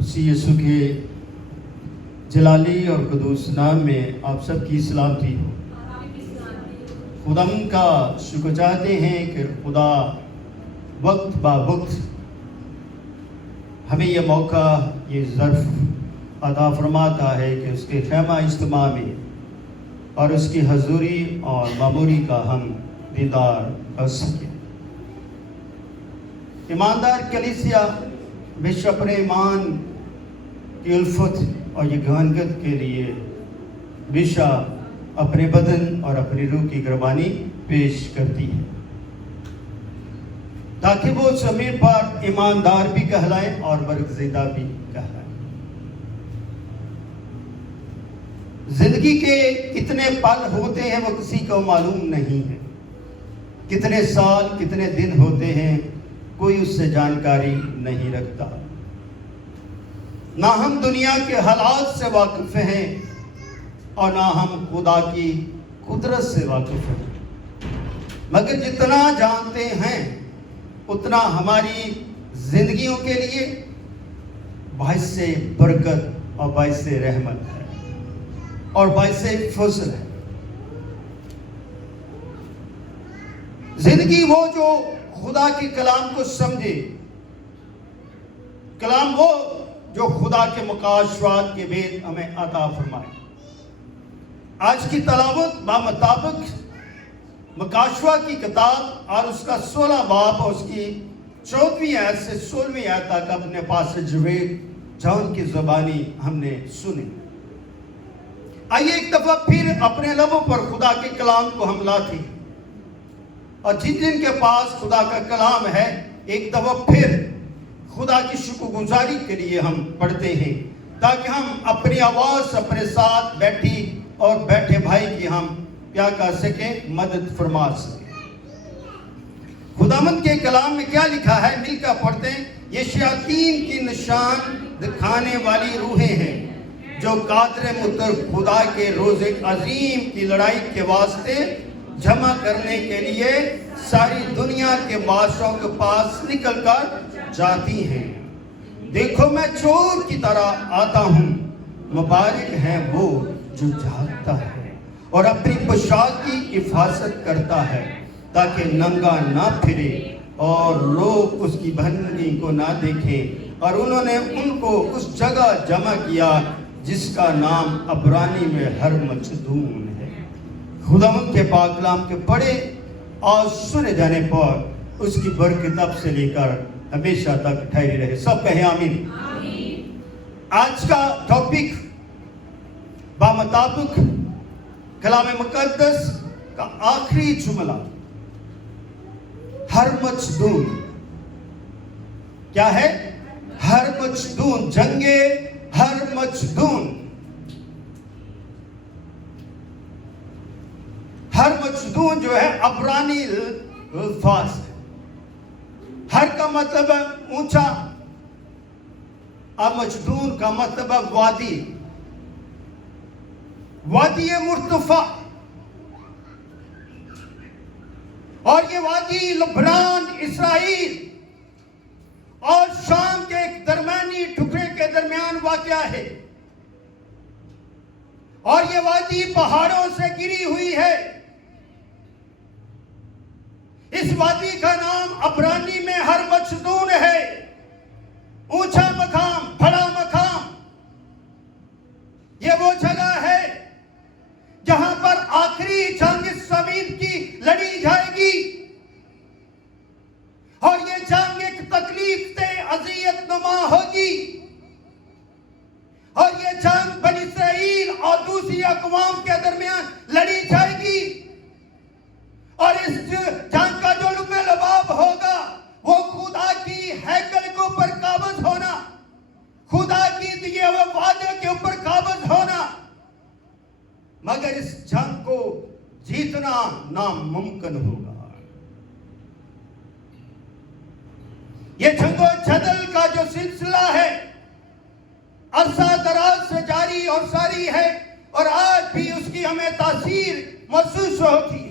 मसीह यीशु के जलाली और कुदूस नाम में आप सबकी सलामती हो। खुदा का शुक्र चाहते हैं कि खुदा वक्त बा वक्त हमें यह मौका, ये ज़र्फ़ अता फरमाता है कि उसके खैमा इज्तिमा में और उसकी हजूरी और मामूरी का हम दीदार कर सकें। ईमानदार कलीसिया बेशक अपने ईमान की उल्फत और ये गहनगत के लिए हमेशा अपने बदन और अपनी रूह की कुर्बानी पेश करती है, ताकि वो ज़मीन पर ईमानदार भी कहलाए और बरगज़ीदा भी कहलाए। जिंदगी के कितने पल होते हैं वो किसी को मालूम नहीं है, कितने साल कितने दिन होते हैं कोई उससे जानकारी नहीं रखता। ना हम दुनिया के हालात से वाकिफ हैं और ना हम खुदा की कुदरत से वाकिफ हैं, मगर जितना जानते हैं उतना हमारी जिंदगियों के लिए बाइस से बरकत और बाइस से रहमत है और बाइस से फजल है। जिंदगी वो जो खुदा के कलाम को समझे, कलाम वो जो खुदा के मुकाशवात के भेद हमें अता फरमाए। आज की तलावत मुताबिक मुकाशवा की किताब और उसका 16 बाब और उसकी 14वीं आयत से 16वीं आयत तक अपने पास जवेद जौन की ज़बानी हमने सुनी। आइए एक दफा फिर अपने लबों पर खुदा के कलाम को हम लाते हैं और जिन के पास खुदा का कलाम है एक दफा फिर खुदा की शुक्रगुजारी के लिए हम पढ़ते हैं, ताकि हम अपनी आवाज़ अपने साथ बैठी और बैठे भाई की हम क्या कर सकें, मदद फरमा सकें। खुदावंद के कलाम में क्या लिखा है, मिलकर पढ़ते हैं। ये शयातीन की निशान दिखाने वाली रूहें हैं जो कादर मुतर खुदा के रोज़े अजीम की लड़ाई के वास्ते जमा करने के लिए सारी दुनिया के बादशाहों के पास निकल कर जाती हैं। देखो मैं चोर की तरह आता हूँ, मुबारक है वो जो जागता है और अपनी पोशाक की हिफाजत करता है, ताकि नंगा ना फिरे और लोग उसकी भंगी को ना देखें। और उन्होंने उनको उस जगह जमा किया जिसका नाम अब्रानी में हर मचदून है। खुदावंद के पाक कलाम के पढ़े और सुने जाने पर उसकी बरकत अब से लेकर हमेशा तक ठहरी रहे। सब कहें आमीन। आज का टॉपिक बामुताबिक कलाम मुकद्दस का आखिरी जुमला हर मचदून। क्या है? हर मचदून, जंगे हर मचदून। हर मचदून जो है अब्रानी अल्फाज। हर का मतलब है ऊंचा और मचदून का मतलब है वादी, वादी मुर्तफा। और ये वादी लबनान, इसराइल और शाम के एक दरमियानी टुकड़े के दरमियान वाक़या है और ये वादी पहाड़ों से घिरी हुई है। इस वादी का नाम अब्रानी में हर मचदून है, ऊंचा मकाम, बड़ा मकाम। ये वो जगह है जहां पर आखिरी जंग ज़मीन की लड़ी जाएगी और ये जंग एक तकलीफ से अज़ियत नुमा होगी और ये जंग बनी इस्राइल और दूसरी अक़वाम के दरमियान लड़ी जाएगी। और इस जंग का जो लुमे लबाब होगा वो खुदा की हैकल के ऊपर काबज होना, खुदा की दिए हुए वादे के ऊपर काबज होना। मगर इस जंग को जीतना नामुमकिन होगा। ये जंगो-जदल का जो सिलसिला है अरसा दराज से जारी और सारी है और आज भी उसकी हमें तासीर महसूस होती है।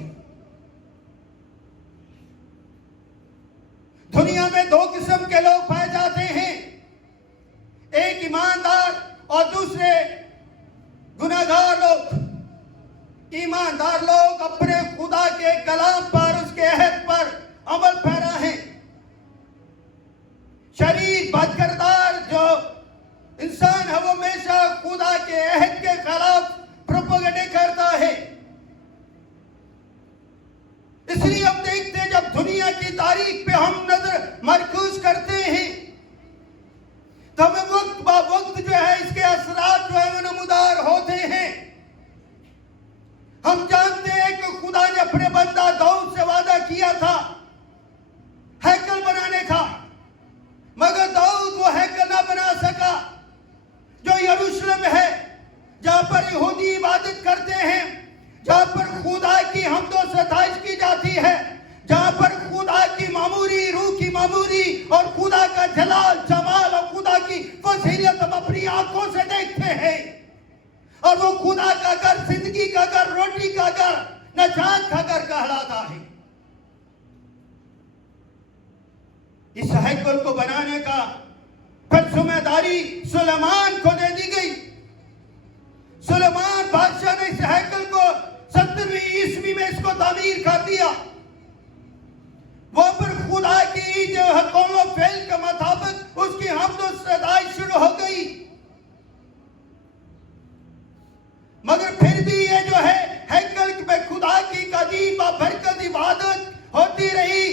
दुनिया में दो किस्म के लोग पाए जाते हैं, एक और दूसरे गुनाहगार लोग, ईमानदार लोग अपने खुदा के कलाम पर, उसके अहद पर अमल पैरा हैं। शरीर बदकिरदार जो इंसान है वो हमेशा खुदा के अहद के खिलाफ प्रोपेगेंडा करता है। इसलिए हम देखते हैं जब दुनिया की तारीख पे हम नजर मरकूज करते हैं तो हमें वक्त बा वक्त जो है इसके असरात जो है वो नमूदार होते हैं। हम जानते हैं कि खुदा ने अपने बंदा दाऊद से वादा किया था हैकल बनाने का, मगर दाऊद वो हैकल ना बना सका जो यरूशलेम है, जहां पर यहूदी इबादत करते हैं, जहां पर खुदा की हमदो सताइश की जाती है, जहां पर खुदा की मामूरी, रूह की मामूरी और खुदा का जलाल जमाल और खुदा की फजीलत हम अपनी आंखों से देखते हैं। और वो खुदा का घर, जिंदगी का घर, रोटी का घर, नजात का घर कहलाता है। इस हैकल को बनाने का फिर जिम्मेदारी सुलेमान को दे दी गई। सुलेमान बादशाह ने इस हैकल को 70वीं ईस्वी में इसको तामीर कर दिया। वहां पर खुदा की जो हकूमत फेल के मुताबिक उसकी हमदो सदाई शुरू हो गई। मगर फिर भी ये जो है हैकल में खुदा की कदीम बरकत इबादत होती रही,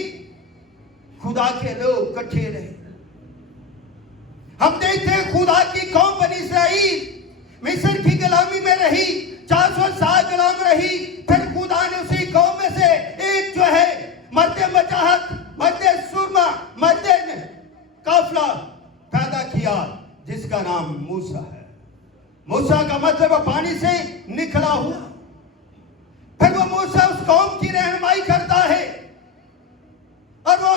खुदा के लोग इकट्ठे रहे। हम देखते हैं खुदा की कौम बनी इस्राइल मिस्र की गुलामी में रही, 400 साल गुलाम रही। फिर खुदा ने उसी कौम में से एक जो है मर्दे मजाहत, मर्दे सुरमा, मर्दे काफला पैदा किया जिसका नाम मूसा है। मूसा का मतलब पानी से निकला हुआ। फिर वो मूसा उस कौम की रहनुमाई करता है और वो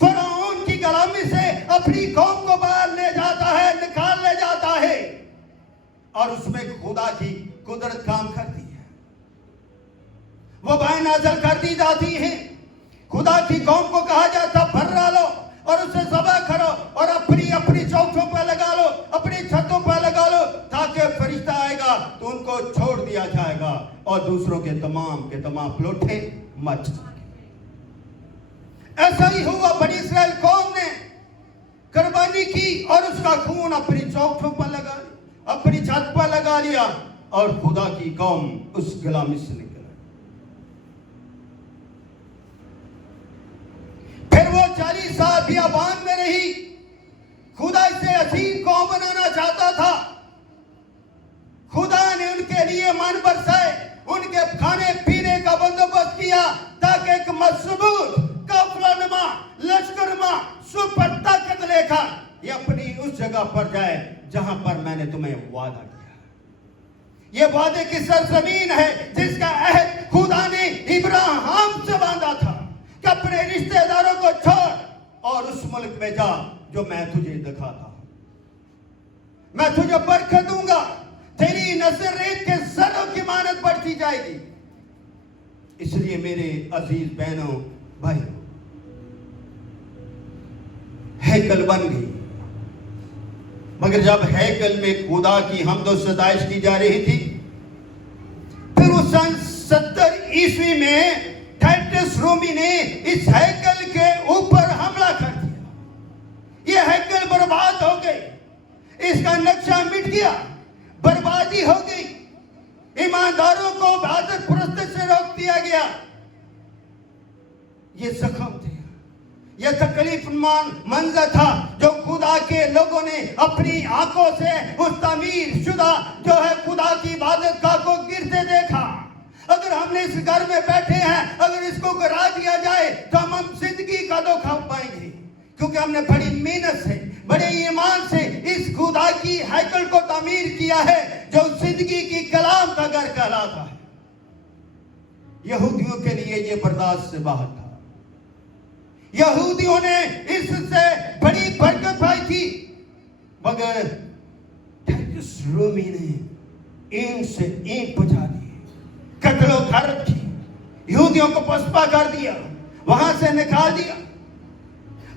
फरौन की गुलामी से अपनी कौम को बाहर ले जाता है, निकाल ले जाता है और उसमें खुदा की कुदरत काम करती है। वो बाएं नाज़िल कर दी जाती है। खुदा की कौम को कहा जाता फर्रा लो और उसे ज़बह करो और अपनी अपनी चौखों पर लगा लो, अपनी छतों पर लगा लो, ताकि फरिश्ता आएगा तो उनको छोड़ दिया जाएगा और दूसरों के तमाम लोटे मच जाएंगे। ऐसा ही हुआ, बनी इस्राएल कौम ने कुर्बानी की और उसका खून अपनी चौखों पर लगा लिया, अपनी छत पर लगा लिया और खुदा की कौम उस गुलामी से निकल। फिर वो 40 साल बियाबान में रही। खुदा इसे असीम कौम बनाना चाहता था। खुदा ने उनके लिए मन बरसाए, उनके खाने पीने का बंदोबस्त किया ताकि एक मजबूत काफिलानुमा, लश्करमा, सुपर ताकत लेकर ये अपनी उस जगह पर जाए जहां पर मैंने तुम्हें वादा किया। ये वादे की सरजमीन है जिसका अहद खुदा ने इब्राहिम से बांधा था कि अपने रिश्तेदारों को छोड़ और उस मुल्क में जा जो मैं तुझे दिखाता हूं। मैं तुझे बरकत दूंगा, तेरी नजर रेत के सरों की मानत बढ़ती जाएगी। इसलिए मेरे अजीज बहनों भाई, हैकल बन गई। मगर जब हैकल में खुदा की हमदो सताइश की जा रही थी, फिर उस सन 70 ईस्वी में टाइटस रोमी ने इस हैकल के ऊपर हमला कर दिया। यह हैकल बर्बाद हो गई, इसका नक्शा मिट गया, बर्बादी हो गई। ईमानदारों को इबादत परस्ती से रोक दिया गया। ये जख्म थे, यह तकलीफ मंजर था जो खुदा के लोगों ने अपनी आंखों से उस तामीर शुदा जो है खुदा की इबादत का को गिरते देखा। अगर हमने इस घर में बैठे हैं, अगर इसको गिरा दिया जाए तो हम जिंदगी का धोखा पाएंगे, क्योंकि हमने बड़ी मेहनत से, बड़े ईमान से इस खुदा की हैकल को तामीर किया है जो जिंदगी की कलाम का घर कहलाता है। यहूदियों के लिए यह बर्दाश्त से बाहर था। यहूदियों ने इससे बड़ी बरकत पाई थी, मगर टाइटस रोमी ने ईंट से ईंट बजा दी, कत्लो गारत की, यहूदियों को पसपा कर दिया, वहां से निकाल दिया।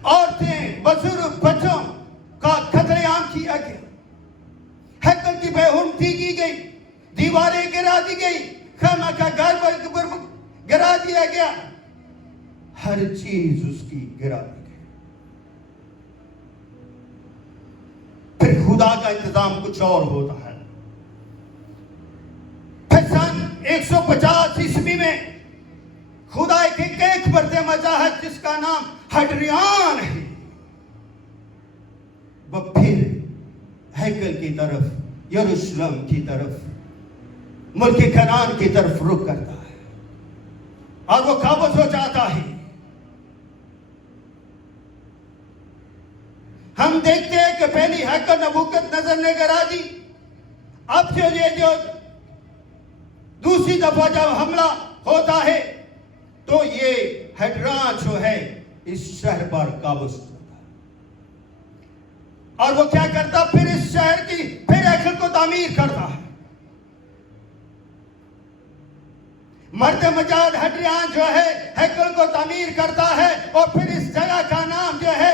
औरतें, बुजुर्ग, बच्चों का कत्लेआम किया गया। पुख्ती की गई, दीवारें गिरा दी गई, खैमा का घर गिरा दिया गया, हर चीज उसकी गिरा दी गई। फिर खुदा का इंतजाम कुछ और होता है। फिर सन 150 ईस्वी में खुदा एक बरते मचा है जिसका नाम हड्रियान है। वह फिर हैकल की तरफ, यरूशलेम की तरफ, मुल्क कनान की तरफ रुख करता है और वो काबज हो जाता है। हम देखते हैं कि पहली हैकल नबूकदनेस्सर ने गिरा दी। अब जो दूसरी दफा जब हमला होता है तो ये हड्रियान जो है इस शहर पर काबज करता है और वो क्या करता, फिर इस शहर की फिर हैकल को तामीर करता है। मर्द मजाद हड्रियान जो है हैकल को तामीर करता है और फिर इस जगह का नाम जो है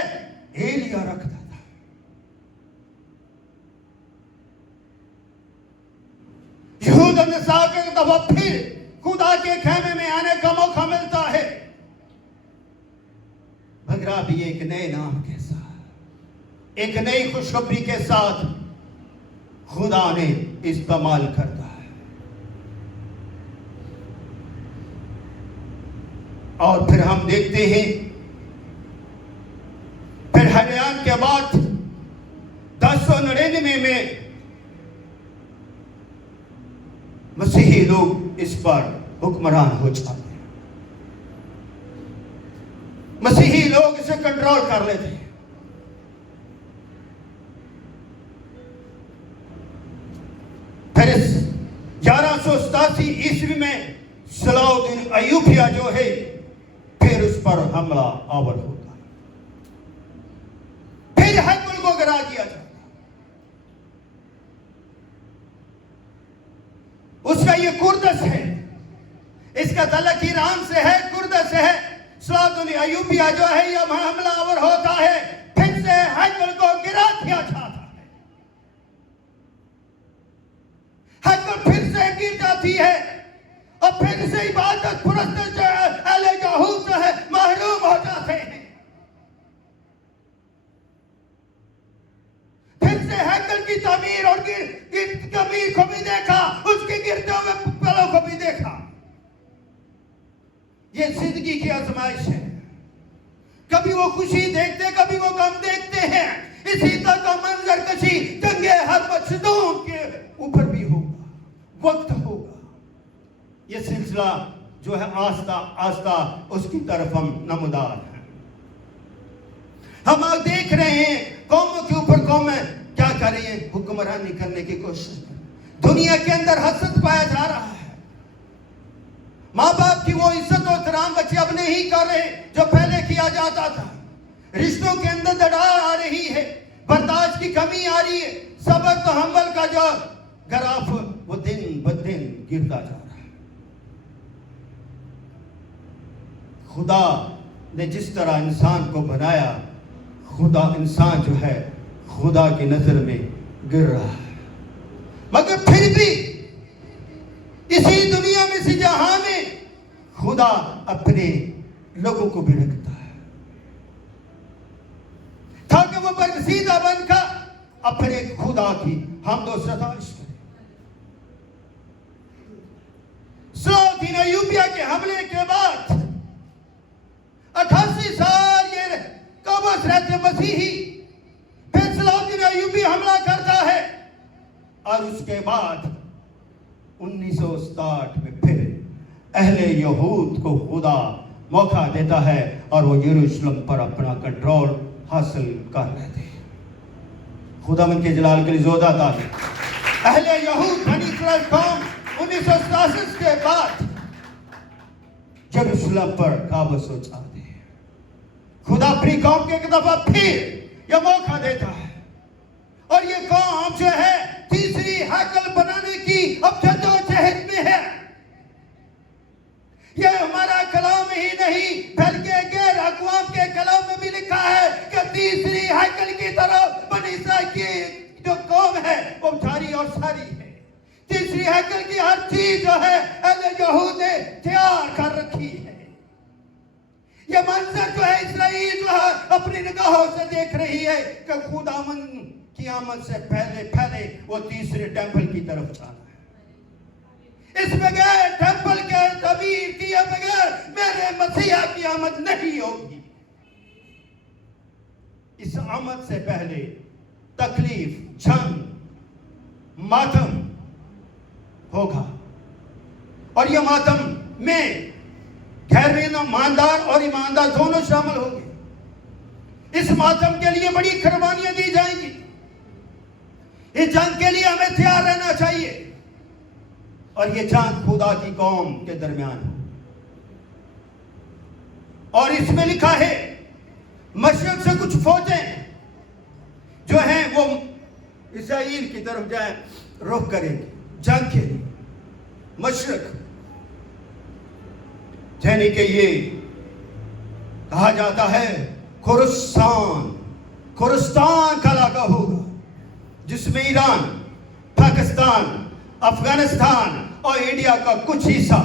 एलिया रखता था। यहूदा ने एक दफा फिर खुदा के खेमे में आने का मौका मिलता है, मगर अभी एक नए नाम के साथ, एक नई खुशखबरी के साथ खुदा ने इस्तेमाल करता है। और फिर हम देखते हैं फिर हड्रियान के बाद 1099 में मसीही लोग इस पर हुक्मरान हो जाते हैं। मसीही लोग इसे कंट्रोल कर लेते हैं। फिर इस 1187 ईस्वी में सलाउद्दीन अय्यूबिया जो है फिर उस पर हमला आवर होता है, फिर हैकल को गिरा दिया जाता है। उसका ये कुर्दस है, इसका तलक ईरान से है, कुर्दस है। सलाउद्दीन अय्यूबिया जो है ये हमला आवर होता है, फिर से हैकल को गिरा दिया जाता है। हैकल फिर से गिर जाती है और फिर से इबादत पुरस्ते जो है अहले यहूद जो है महरूम हो जाते हैं। फिर से हैकल की तमीर और कमीर को भी देखा, उसके गिरते हुए पलों को भी देखा। ये जिंदगी की आजमाइश है, कभी वो खुशी देखते, कभी वो गम देखते हैं। इसी तरह का मंजर कशी जंगे हर मजदूर के ऊपर भी होगा, वक्त होगा। ये सिलसिला जो है आस्ता आस्ता उसकी तरफ हम नमदार हैं। हम आज देख रहे हैं कौमों के ऊपर कौमें क्या कर रही है, हुक्मरानी करने की कोशिश। दुनिया के अंदर हसद पाया जा रहा है। माँ बाप की वो इज्जत और एहतराम बच्चे अब नहीं कर रहे जो पहले किया जाता था। रिश्तों के अंदर दरार आ रही है, बर्दाश्त की कमी आ रही है। सब्र तो हमल का जो ग्राफ वो दिन ब दिन गिरता जा रहा है। खुदा ने जिस तरह इंसान को बनाया, खुदा इंसान जो है खुदा की नजर में गिर रहा है। मगर फिर भी इसी दुनिया में, इसी जहां में खुदा अपने लोगों को भी रखता है ताकि वो बरसीदा बनकर अपने खुदा की हमद व सताइश करे। सलाउद्दीन अय्यूबिया के हमले के बाद 88 साल ये कब्र रहते मसीही, फिर सलाउद्दीन अय्यूबी हमला करता है और उसके बाद 1967 में फिर अहले यहूद को खुदा मौका देता है और वो यरूशलेम पर अपना कंट्रोल हासिल कर लेते हैं। खुदा मन के जलाल के लिए जोरदार ताली। अहले यहूद बनी इस्राएल कौम 1967 के बाद यरूशलेम पर काबज हो जाते हैं। खुदा अपनी कौम के एक दफा फिर यह मौका देता है और ये कौम जो है तीसरी हैकल बनाने की अब जद्दोजहद में है। यह हमारा कलाम ही नहीं बल्कि गैर अक़वाम के कलाम में भी लिखा है कि तीसरी हैकल की तरफ बनी इस्राइल की जो कौम है वो जारी और सारी है। तीसरी हैकल की हर चीज जो है अहले यहूद ने तैयार कर रखी है। यह मंजर जो है इस्राएल जो है अपनी निगाहों से देख रही है कि खुदावंद क़यामत से पहले वो तीसरे टेंपल की तरफ जाना है। इस बगैर टेंपल के तमीर किए बगैर मेरे मसीहा की आमद नहीं होगी। इस आमद से पहले तकलीफ, जंग, मातम होगा और यह मातम में गैर ईमानदार और ईमानदार दोनों शामिल होंगे। इस मातम के लिए बड़ी कुर्बानियां दी जाएंगी। इस जंग के लिए हमें तैयार रहना चाहिए और यह जंग खुदा की कौम के दरमियान है। और इसमें लिखा है मशरक से कुछ फौजें जो हैं वो इस्राएल की तरफ जाए रुख करेंगे जंग के लिए। मशरक यानी कि ये कहा जाता है खुरासान का इलाका होगा जिसमें ईरान, पाकिस्तान, अफगानिस्तान और इंडिया का कुछ हिस्सा।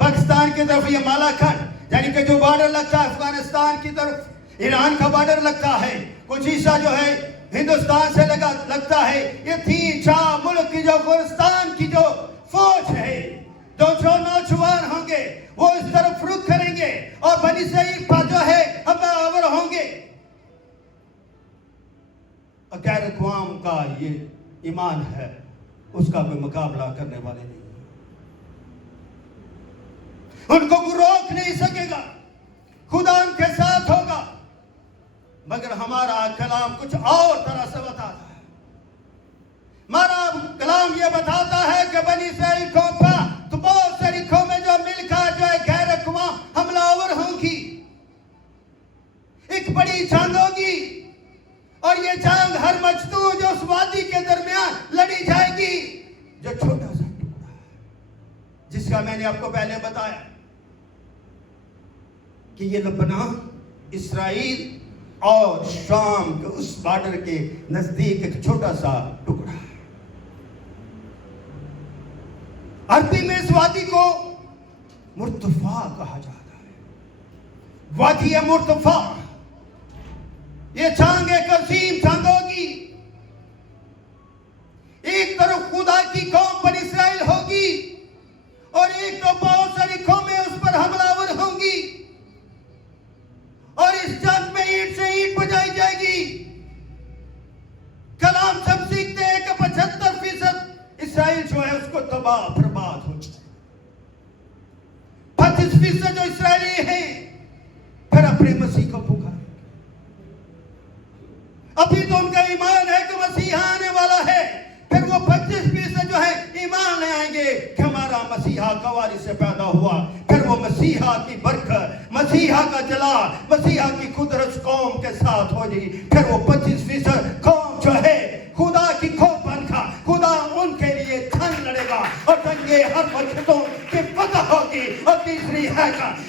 पाकिस्तान की तरफ ये मालाखंड यानी कि जो बॉर्डर लगता है अफगानिस्तान की तरफ, ईरान का बॉर्डर लगता है, कुछ हिस्सा जो है हिंदुस्तान से लगता है। ये 3-4 मुल्क की जो खुरासान की जो फौज है, जो नौजवान होंगे वो इस तरफ रुख करेंगे और बनी इस्राएल पर जो है हमलावर होंगे। गैर अक़वाम का ये ईमान है, उसका कोई मुकाबला करने वाले नहीं, उनको कोई रोक नहीं सकेगा। खुदा उनके साथ होगा। मगर हमारा कलाम कुछ और तरह से बताता है। हमारा कलाम यह बताता है कि बनी इस्राएल को तो बहुत सारी कौमें जो मिलकर जो है गैर अक़वाम हमलावर होंगी। एक बड़ी जंग होगी और ये जंग हर मजदूर जो उस वादी के दरमियान लड़ी जाएगी। जो छोटा सा टुकड़ा है जिसका मैंने आपको पहले बताया कि ये लबनान, इस्राएल और शाम के उस बॉर्डर के नजदीक एक छोटा सा टुकड़ा है। अरबी में इस वादी को मुर्तफा कहा जाता है। वादी है मुर्तफा। ये जंग एक अजीम जंग होगी। एक तरफ खुदा की कौम पर इस्राएल होगी और एक तो बहुत सारी कौमें उस पर हमलावर होंगी और इस जंग में ईंट से ईंट बजाई जाएगी। कलाम सब सीखते हैं कि 75% इस्राएल जो है उसको तबाह बर्बाद हो जाए। 25% जो इस्राएली हैं फिर अपने मसीह को पुकारेंगे। अभी तो उनका ईमान है कि मसीहा आने वाला है, फिर वो 25% जो है ईमान ले आएंगे कि हमारा मसीहा कवारी से पैदा हुआ। फिर वो मसीहा की बरकत, मसीहा का जलाल, मसीहा की कुदरत कौम के साथ हो जाएगी। फिर वो 25% कौम जो है खुदा की कौम बनकर खुदा उनके लिए जंग लड़ेगा और जंगे हर मस्जिदों की फतह होगी। और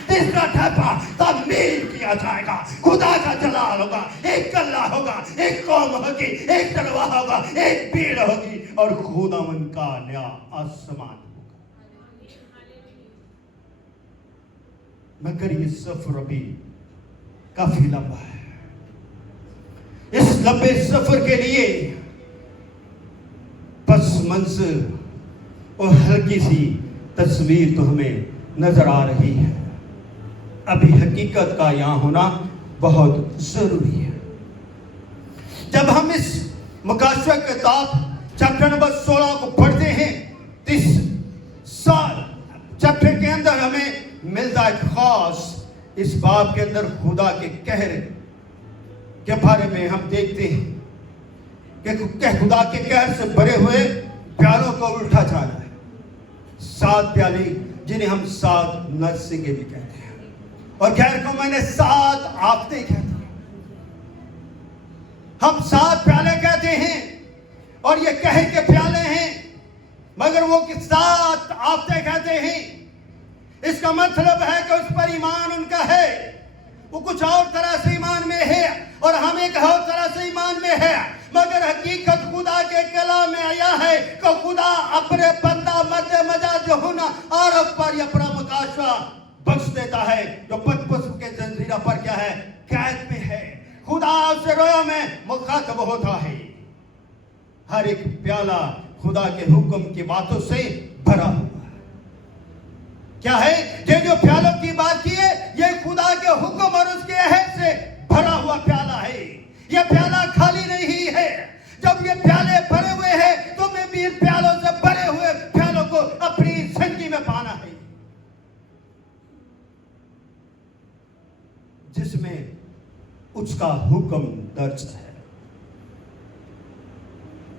तीसरा ठप्पा तमीर किया जाएगा। खुदा का जलाल होगा, एक कल्ला होगा, एक कौम होगी, एक तलवार होगा, एक भीड़ होगी और खुदा उनका न्याय आसमान होगा। मगर ये सफर अभी काफी लंबा है। इस लंबे सफर के लिए बस मंजर और हल्की सी तस्वीर तो हमें नजर आ रही है। अभी हकीकत का यहां होना बहुत जरूरी है। जब हम इस मुकाशवा किताब चैप्टर नंबर 16 को पढ़ते हैं तो इस साल चैप्टर के अंदर हमें मिलता है खास इस बाब के अंदर खुदा के कहर के बारे में हम देखते हैं कि खुदा के कहर से भरे हुए प्यालों को उल्टा जाना है। 7 प्याली जिन्हें हम 7 नरसिंगे भी कहते हैं और गैर को मैंने 7 आफतें कहते हैं। हम 7 प्याले कहते हैं और ये कहे के प्याले हैं, मगर वो 7 आफतें कहते हैं। इसका मतलब है कि उस पर ईमान उनका है, वो कुछ और तरह से ईमान में है और हम एक और तरह से ईमान में है, मगर हकीकत खुदा के कलाम में आया है कि खुदा अपने बंदा मर्द मजा जो होना आरोप पर या परमकाशा बख्श देता है, जो पतपुस के जंजीरा पर क्या है, कैद में है। खुदा से रोया में मुखातब होता है। हर एक प्याला खुदा के हुक्म की बातों से भरा हुआ है। क्या है ये जो प्यालों की बात की है, ये खुदा के हुक्म और उसके अहद से भरा हुआ प्याला है। ये प्याला खाली नहीं है। जब ये प्याले भरे हुए हैं तो मैं भी इन प्यालों से भरे हुए प्यालों को अपनी जिंदगी में पाना है, जिसमें उसका हुक्म दर्ज है।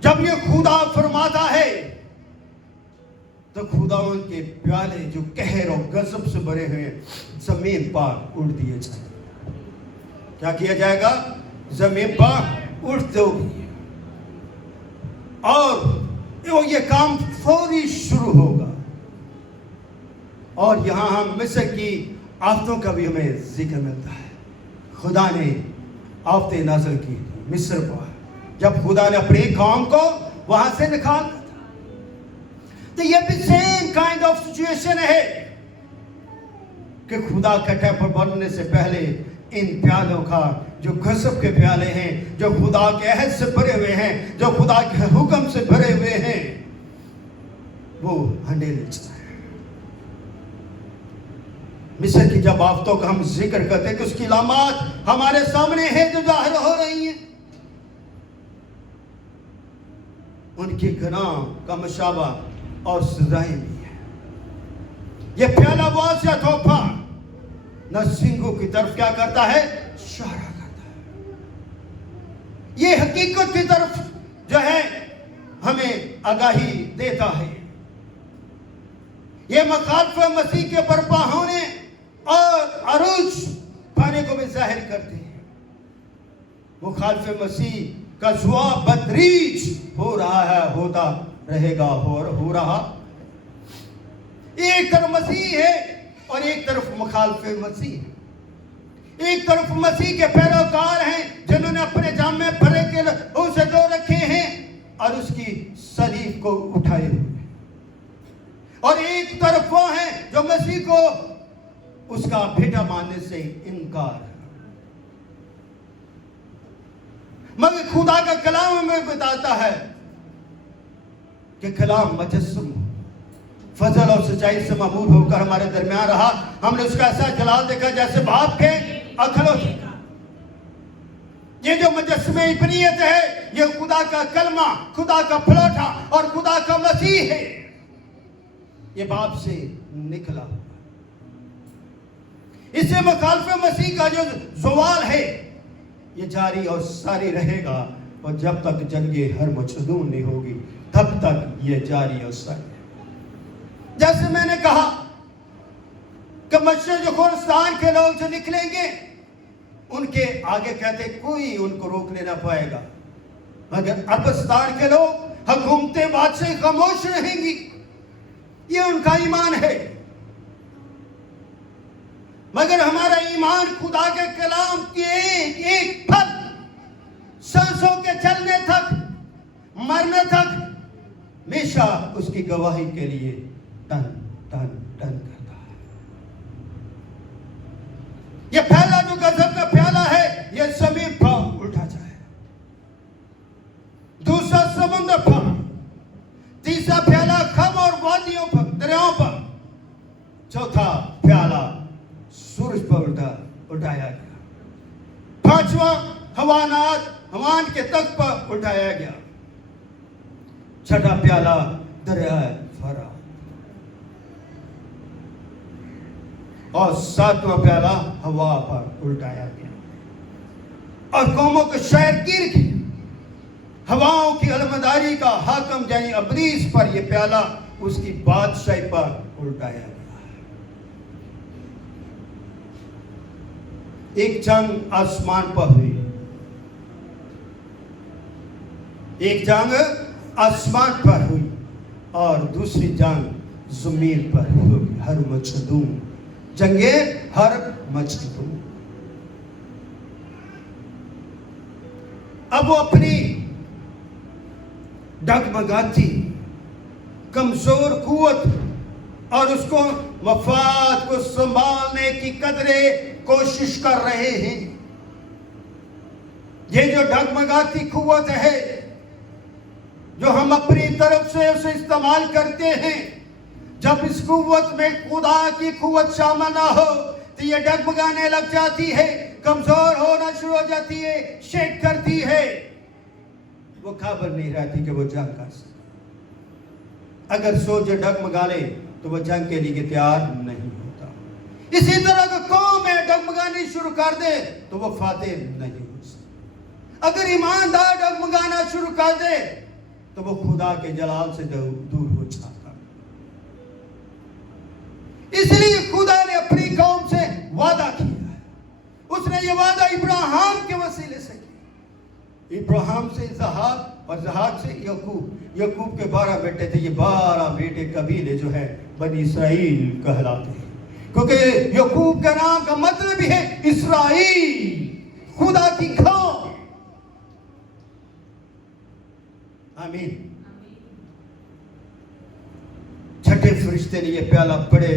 जब ये खुदा फरमाता है तो खुदा उनके प्याले जो कहर और गजब से भरे हुए जमीन पर उड़ दिए जाएंगे। क्या किया जाएगा? जमीन पर उड़ दोगे और ये काम फौरी शुरू होगा। और यहां हम मिस्र की आफतों का भी हमें जिक्र मिलता है। खुदा ने आफतें नाज़िल की मिस्र पर, जब खुदा ने अपने कौम को वहां से निकाला था। तो ये भी सेम काइंड ऑफ सिचुएशन है कि खुदा कटे पर बनने से पहले इन प्यालों का जो गजब के प्याले हैं, जो खुदा के अहद से भरे हुए हैं, जो खुदा के हुक्म से भरे हुए हैं, वो हंडेले चला है। मिस्र की जब आफतों का हम जिक्र करते हैं कि उसकी लामात हमारे सामने है जो जाहिर हो रही हैं। उनके गुनाह का मशाबा और सजाएं भी है। ये प्याला वाज़िया तोहफा न सिंगों की तरफ क्या करता है, इशारा करता है। ये हकीकत की तरफ जो है हमें आगाही देता है। ये मखालफ मसीह के बर्पा होने और अरूज पाने को भी जाहिर करते हैं। मुखालफ मसीह का जवाब बदरीज हो रहा है, होता रहेगा, हो रहा। एक तरफ मसीह है और एक तरफ मुखालफ मसीह है। एक तरफ मसीह के पैरोकार हैं जिन्होंने अपने जामे भरे के उसे दो रखे हैं और उसकी सलीब को उठाए हुए, और एक तरफ वो हैं जो मसीह को उसका बेटा मानने से इनकार। मगर खुदा का कलाम हमें बताता है कि कलाम मुजस्सम फजल और सच्चाई से मबूल होकर हमारे दरमियान रहा। हमने उसका ऐसा जलाल देखा जैसे बाप के अखलों। ये जो मुजस्समे इब्नियत है, ये खुदा का कलमा, खुदा का फलौठा और खुदा का मसीह है। ये बाप से निकला। इससे मुखालफे मसीह का जो ज़वाल है ये जारी और सारी रहेगा, और जब तक जंगे हर मचदून नहीं होगी तब तक ये जारी और सारी। जैसे मैंने कहा कि मशरिक़ खुरासान के लोग जो निकलेंगे उनके आगे कहते कोई उनको रोकने ना पाएगा, मगर अरबस्तान के लोग हुकूमतें बादशाह खामोश रहेंगी। ये उनका ईमान है। मगर हमारा ईमान खुदा के कलाम के एक फल सांसों के चलने तक, मरने तक हमेशा उसकी गवाही के लिए टन टन टन करता है। यह पहला जो गजब का प्याला है यह ज़मीन पर उल्टा जाए, दूसरा समुद्र पर, तीसरा प्याला खम और वादियों पर, दरियाओं पर, चौथा प्याला सूरज पर उठाया गया, पांचवा हवान के तख्त पर उठाया गया, छठा प्याला दरिया फरा, और सातवां प्याला हवा पर उल्टाया गया। और कौमों के शहरगीर की हवाओं की अलमदारी का हाकम यानी अबलीस पर यह प्याला उसकी बादशाही पर उल्टाया गया। एक जंग आसमान पर हुई, एक जंग आसमान पर हुई और दूसरी जंग जमीन पर हुई। हर मचदूम जंगे हर मचदूम। अब वो अपनी डगमगाती कमजोर कुव्वत और उसको मफाद को संभालने की कदरे कोशिश कर रहे हैं। ये जो डगमगाती कुव्वत है जो हम अपनी तरफ से उसे इस्तेमाल करते हैं, जब इस कुव्वत में खुदा की कुव्वत शामिल ना हो तो ये डगमगाने लग जाती है, कमजोर होना शुरू हो जाती है, शेक करती है, वो खबर नहीं रहती कि वो जंग कर सके। अगर सोच डगमगा ले तो वो जंग के लिए तैयार नहीं होता। इसी तरह का कौम में डगमगानी शुरू कर दे तो वो फातेह नहीं हो सकता। अगर ईमानदार डगमगाना शुरू कर दे तो वो खुदा के जलाल से दूर हो जाता। इसलिए खुदा ने अपनी कौम से वादा किया है। उसने ये वादा इब्राहिम के वसीले से किया। इब्राहिम से इसहाक और इसहाक से याकूब। याकूब के 12 बेटे थे। ये 12 बेटे कबीले जो है बनी इसराइल कहलाते हैं, क्योंकि याकूब का नाम का मतलब ही है इसराइल, खुदा की कौम। आमीन। छठे फरिश्ते ने यह प्याला पड़े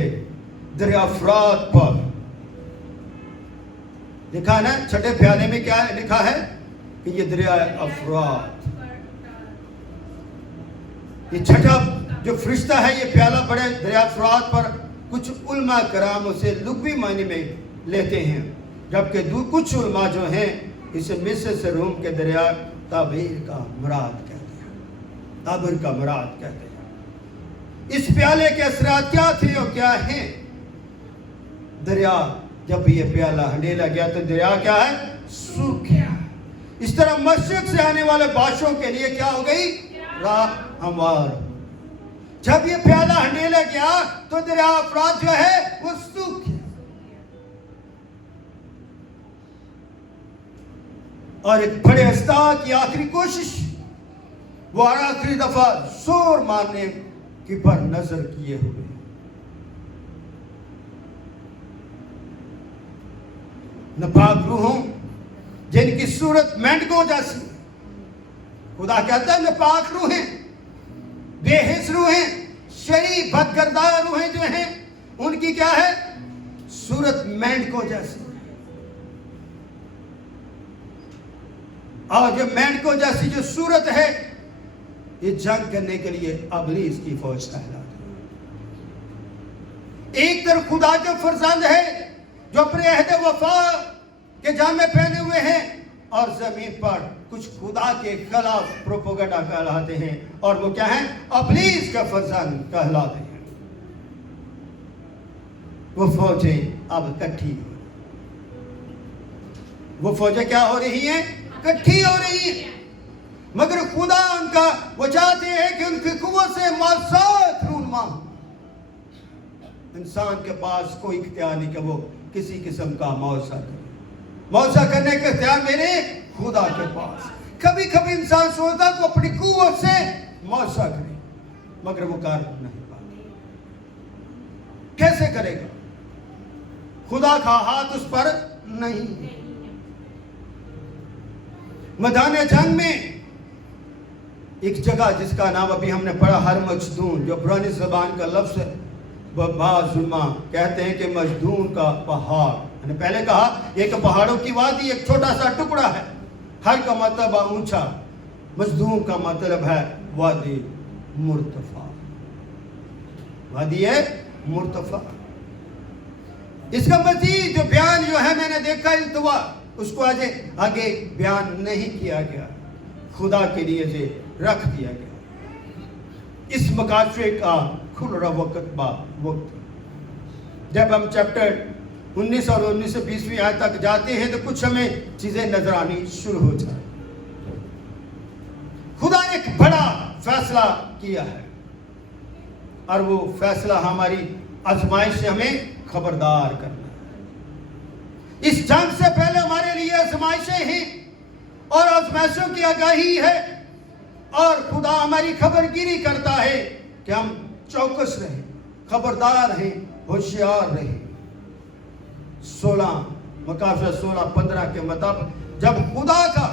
दरिया फरात पर। लिखा ना छठे प्याले में क्या है? लिखा है कि ये दरिया अफरात, ये छठा जो फरिश्ता है ये प्याला पड़े दरिया फरात पर। कुछ उल्मा कराम उसे लुग़वी मायने में लेते हैं, जबकि कुछ उल्मा जो हैं इसे मिस्र से रूम के दरिया ताबीर का मुराद कहते हैं। ताबीर का मुराद कहते हैं। इस प्याले के असरात क्या थे और क्या हैं? दरिया, जब ये प्याला हंडेला गया तो दरिया क्या है? सूख गया। इस तरह मशरिक से आने वाले बादशाहों के लिए क्या हो गई? राह हमवार। जब ये प्याला हंडेला गया तो दरिया अफरात जो है वो सूख गया। और एक बड़े उस्ताद की आखिरी कोशिश, वो आखिरी दफा जोर मारने की पर नजर किए हुए। नापाक रूहों जिनकी सूरत मेंढकों जैसी, खुदा कहता है नापाक रूहें, बेहिस रूहें, शरीफ बदकिरदार रूहें जो हैं उनकी क्या है? सूरत मेंढकों जैसी। और जो मेंढकों जैसी जो सूरत है ये जंग करने के लिए अबलीस की फौज कहलाती है। एक तरफ खुदा के फरजंद है जो अपने अहद वफा के जामे पहने हुए हैं, और जमीन पर कुछ खुदा के खिलाफ प्रोपेगेंडा कहलाते हैं, और वो क्या है? अबलीस का फरजंद कहलाते हैं। वो फौजें अब इकट्ठी, वो फौजें क्या हो रही हैं? इकट्ठी हो रही हैं। मगर खुदा उनका, वो चाहते हैं कि उनकी कुव्वत से मासात रूनमा। इंसान के पास कोई इख्तियार नहीं कि वो किसी किस्म का मौसा करे। मौसा करने का इख्तियार मेरे खुदा के पास। कभी कभी इंसान सोचता है वो अपनी कुव्वत से मौसा करे, मगर वो कर नहीं पाता। कैसे करेगा? खुदा का हाथ उस पर नहीं। मैदान जंग में एक जगह जिसका नाम अभी हमने पढ़ा, हर मजदून, जो पुरानी ज़बान का लफ्ज़ है, बाज़ुल्मा कहते हैं कि मजदून का पहाड़। मैंने पहले कहा एक पहाड़ों की वादी, एक छोटा सा टुकड़ा है। हर का मतलब ऊंचा, मजदून का मतलब है वादी मुर्तफा। वादी है मुर्तफा। इसका मजीद जो बयान जो है मैंने देखा इल्तवा, उसको आगे बयान नहीं किया गया, खुदा के लिए जे रख दिया गया। इस मकाशे का खुल रहा वक्त जब हम चैप्टर 19 और 19 से 20वीं आयत तक जाते हैं तो कुछ हमें चीजें नजर आनी शुरू हो जाए। खुदा ने एक बड़ा फैसला किया है, और वो फैसला हमारी आजमाइश से हमें खबरदार करना है। इस जंग से पहले हमारे लिए आजमाइशें हैं और आजमाइशों की आगाही है, और खुदा हमारी खबरगिरी करता है कि हम चौकस रहें, खबरदार रहें, होशियार रहें। 16 15 के मुताबिक जब खुदा का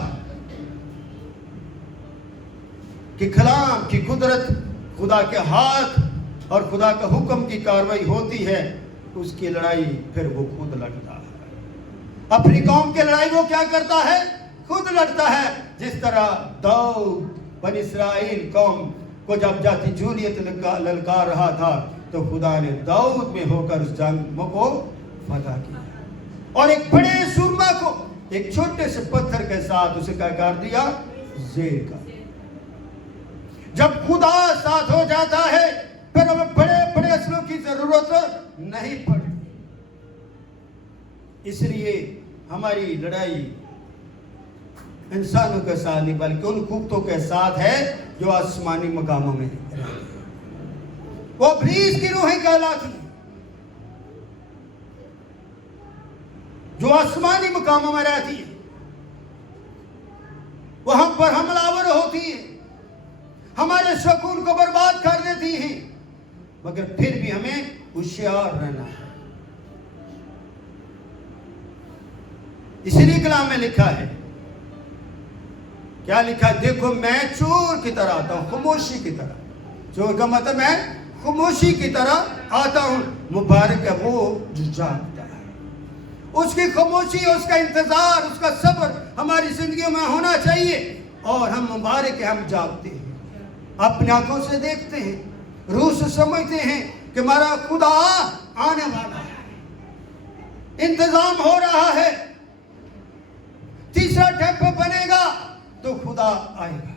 कि कलाम की कुदरत, खुदा के हाथ और खुदा का हुक्म की कार्रवाई होती है, उसकी लड़ाई फिर वो खुद लड़ता है। अपनी कौम की लड़ाई वो क्या करता है? खुद लड़ता है। जिस तरह दाऊद बनी इस्राएल कौम को जब जाति जूलियत ललकार रहा था, तो खुदा ने दाऊद में होकर उस जंग को फतह किया और एक बड़े सुरमा को एक छोटे से पत्थर के साथ उसे क्या कर दिया? जेर कर। जब खुदा साथ हो जाता है फिर हमें बड़े बड़े असलों की जरूरत नहीं पड़ती। इसलिए हमारी लड़ाई इंसानों के साथ नहीं बल्कि उन कुत्तों के साथ है जो आसमानी मकामों में रहते हैं। वो इब्लीस की रूहें कहलाती हैं जो आसमानी मकामों में रहती है। वो हम पर हमलावर होती है, हमारे सुकून को बर्बाद कर देती है, मगर फिर भी हमें होशियार रहना है। इसीलिए कलाम में लिखा है, क्या लिखा है? देखो मैं चोर की तरह आता हूं, खामोशी की तरह। चोर का मतलब मैं खामोशी की तरह आता हूं। मुबारक है वो जो जागता है। उसकी खामोशी, उसका इंतजार, उसका सब्र हमारी जिंदगी में होना चाहिए। और हम मुबारक है, हम जागते हैं, अपनी आंखों से देखते हैं, रूह से समझते हैं कि हमारा खुदा आने वाला है, इंतजाम हो रहा है, तीसरा टेम्पो बनेगा तो खुदा आएगा।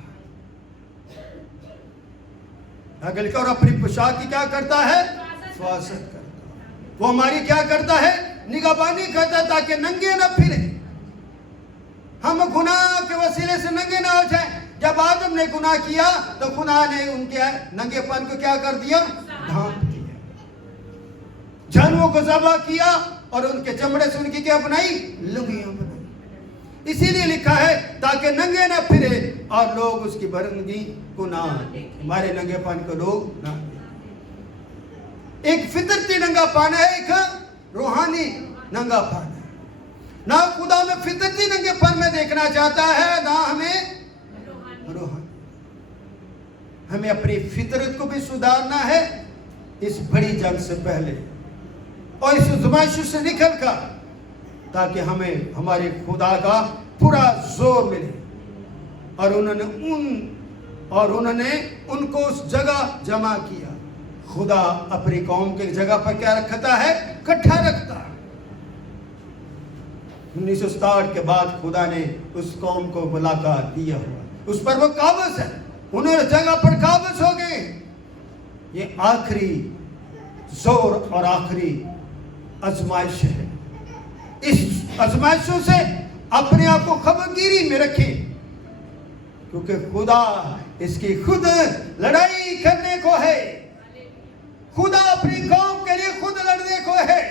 अगल और अपनी पोशाक की क्या करता है? हिफाजत करता है। वो हमारी क्या करता है? निगहबानी करता है, ताकि नंगे न फिरे, हम गुनाह के वसीले से नंगे ना हो जाए। जब आदम ने गुनाह किया तो खुदा ने उनके नंगेपन को क्या कर दिया? ढांप दिया। जानवरों को ज़बह किया और उनके चमड़े से उनकी क्या बनाई? लुंगियां बनाई। इसीलिए लिखा है ताकि नंगे ना फिरे और लोग उसकी बरंगी को ना देखें। हमारे नंगेपन को लोग ना देखें। एक फितरती नंगापन है, एक रूहानी नंगापन है। ना खुदा में फितरती नंगेपन में देखना चाहता है, ना हमें रूहानी। हमें अपनी फितरत को भी सुधारना है इस बड़ी जंग से पहले और इस आज़माइश से निकल कर, ताकि हमें हमारे खुदा का पूरा जोर मिले। और उन्होंने उनको उस जगह जमा किया। खुदा अपनी कौम के जगह पर क्या रखता है? इकट्ठा रखता है। 1967 के बाद खुदा ने उस कौम को बुलाकर दिया हुआ, उस पर वो काबिज है, उन्होंने जगह पर काबिज हो गए। ये आखिरी जोर और आखिरी आजमाइश है। इस आजमाइशों से अपने आप को खबरगिरी में रखें, क्योंकि खुदा इसकी खुद लड़ाई करने को है। खुदा अपनी कौम के लिए खुद लड़ने को है।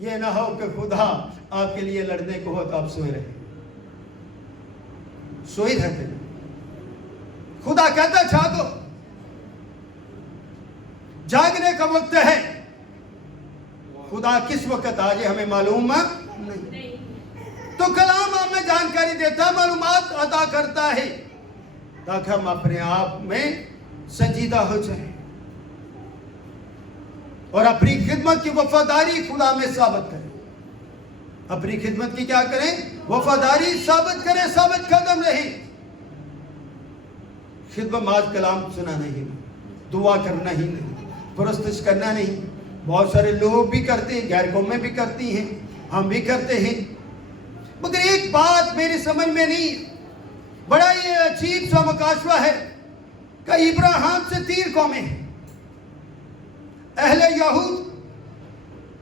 ये ना हो कि खुदा आपके लिए लड़ने को हो तो आप सोए रहे, सोई रहते। खुदा कहता जागो, जागने का वक्त है। खुदा किस वक्त आ जाए हमें मालूम नहीं। तो कलाम हमें जानकारी देता, मालूमात अता करता है, ताकि हम अपने आप में संजीदा हो जाए और अपनी खिदमत की वफादारी खुदा में साबित करें। अपनी खिदमत की क्या करें? वफादारी साबित करें, साबित कदम रहे। खिदमत आज कलाम सुना नहीं, दुआ करना ही नहीं, परस्तिश करना नहीं। बहुत सारे लोग भी करते हैं, गैर कौमें भी करती हैं, हम भी करते हैं, मगर एक बात मेरी समझ में नहीं। बड़ा ये अजीब सा मुकाशवा है कि इब्राहिम से 3 कौमें हैं, अहले यहूद,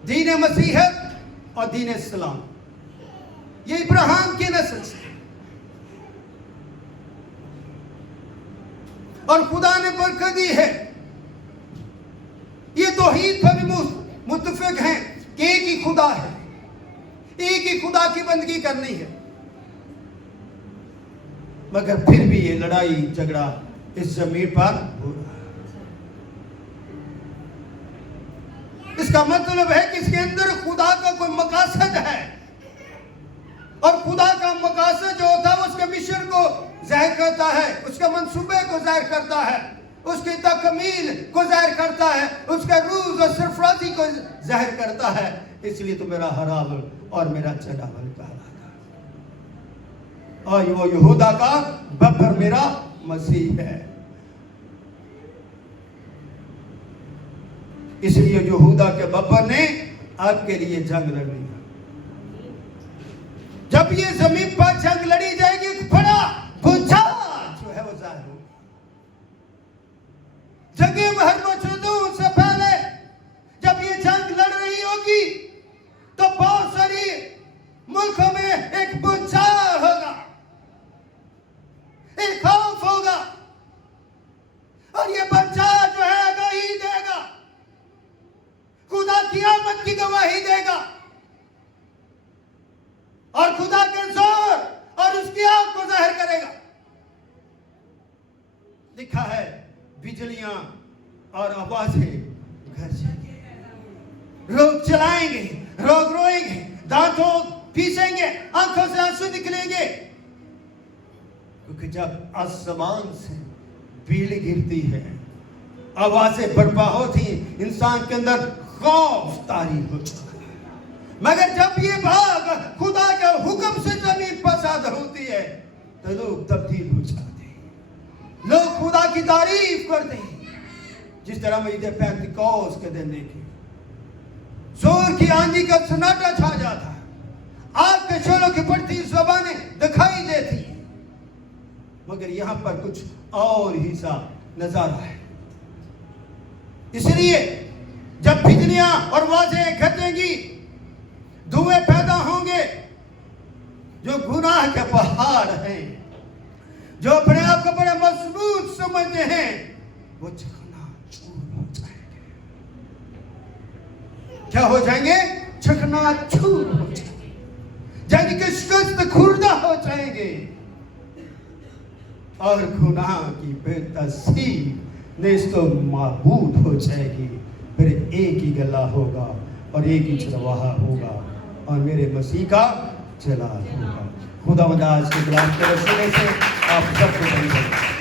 दीन मसीहत और दीन इस्लाम। ये इब्राहिम की नस्ल से, और खुदा ने बरकत दी है। ये तौहीद पर भी मुत्तफिक हैं कि एक ही खुदा है, एक ही खुदा की बंदगी करनी है। मगर फिर भी ये लड़ाई झगड़ा इस जमीन पर हो रहा है। इसका मतलब है कि इसके अंदर खुदा का कोई मकसद है और खुदा का मकासद जो होता है उसके मिशन को जाहिर करता है, उसके मंसूबे को जाहिर करता है, उसकी तकमील को जाहिर करता है, उसके रूज और सरफराजी को जाहिर करता है। इसलिए तो मेरा हरावल और मेरा चढ़ावल कहलाता है। और वो यहूदा का बब्बर मेरा मसीह है। इसलिए यहूदा के बब्बर ने आपके लिए जंग लड़ी। जब ये जमीन पर जंग लड़ी जाएगी, एक बड़ा भूचाल जो है वो जाहिर होगा। जंगे महर्मचुदूं से पहले जब ये जंग लड़ रही होगी तो बहुत सारी मुल्कों में एक भूचाल होगा, एक खौफ होगा, और ये भूचाल जो है आगाही देगा, खुदा की आमद की गवाही देगा, और खुदा के जोर और उसकी आग को जाहिर करेगा। लिखा है बिजलियां और आवाजें गरजेंगे, लोग चलाएंगे, लोग रोएंगे, दांतों पीसेंगे, आंखों से आंसू निकलेंगे, क्योंकि जब आसमान से बिजली गिरती है, आवाजें बर्पा होती, इंसान के अंदर खौफ तारी होता है। मगर जब ये भाग खुदा के हुक्म से जमीन पर सादा होती है तो लोग तब्दील हो जाते हैं, लोग खुदा की तारीफ करते हैं। जिस तरह में ईद पेंतिकोस्त के दिन देखे, जोर की आंधी का सन्नाटा छा जाता है, आग के शोलों की बढ़ती ज़बानें दिखाई देती हैं, मगर यहां पर कुछ और ही सा नजारा है। इसलिए जब बिजलियां और आवाजें घटेंगी, धुएं पैदा होंगे, जो गुनाह के पहाड़ हैं, जो अपने आप को बड़े मजबूत समझते हैं, वो चकनाचूर हो जाएंगे। क्या हो जाएंगे? चकनाचूर हो जाएंगे, यानी कि शिकस्त खुर्दा हो जाएंगे, और गुनाह की बेतसीर नेस्तो माबूद हो जाएगी। फिर एक ही गला होगा और एक ही चरवाहा होगा, और मेरे मसीह का जलाल होगा। खुदा आज के गुलाम के वसीले से आप सबको बधाई।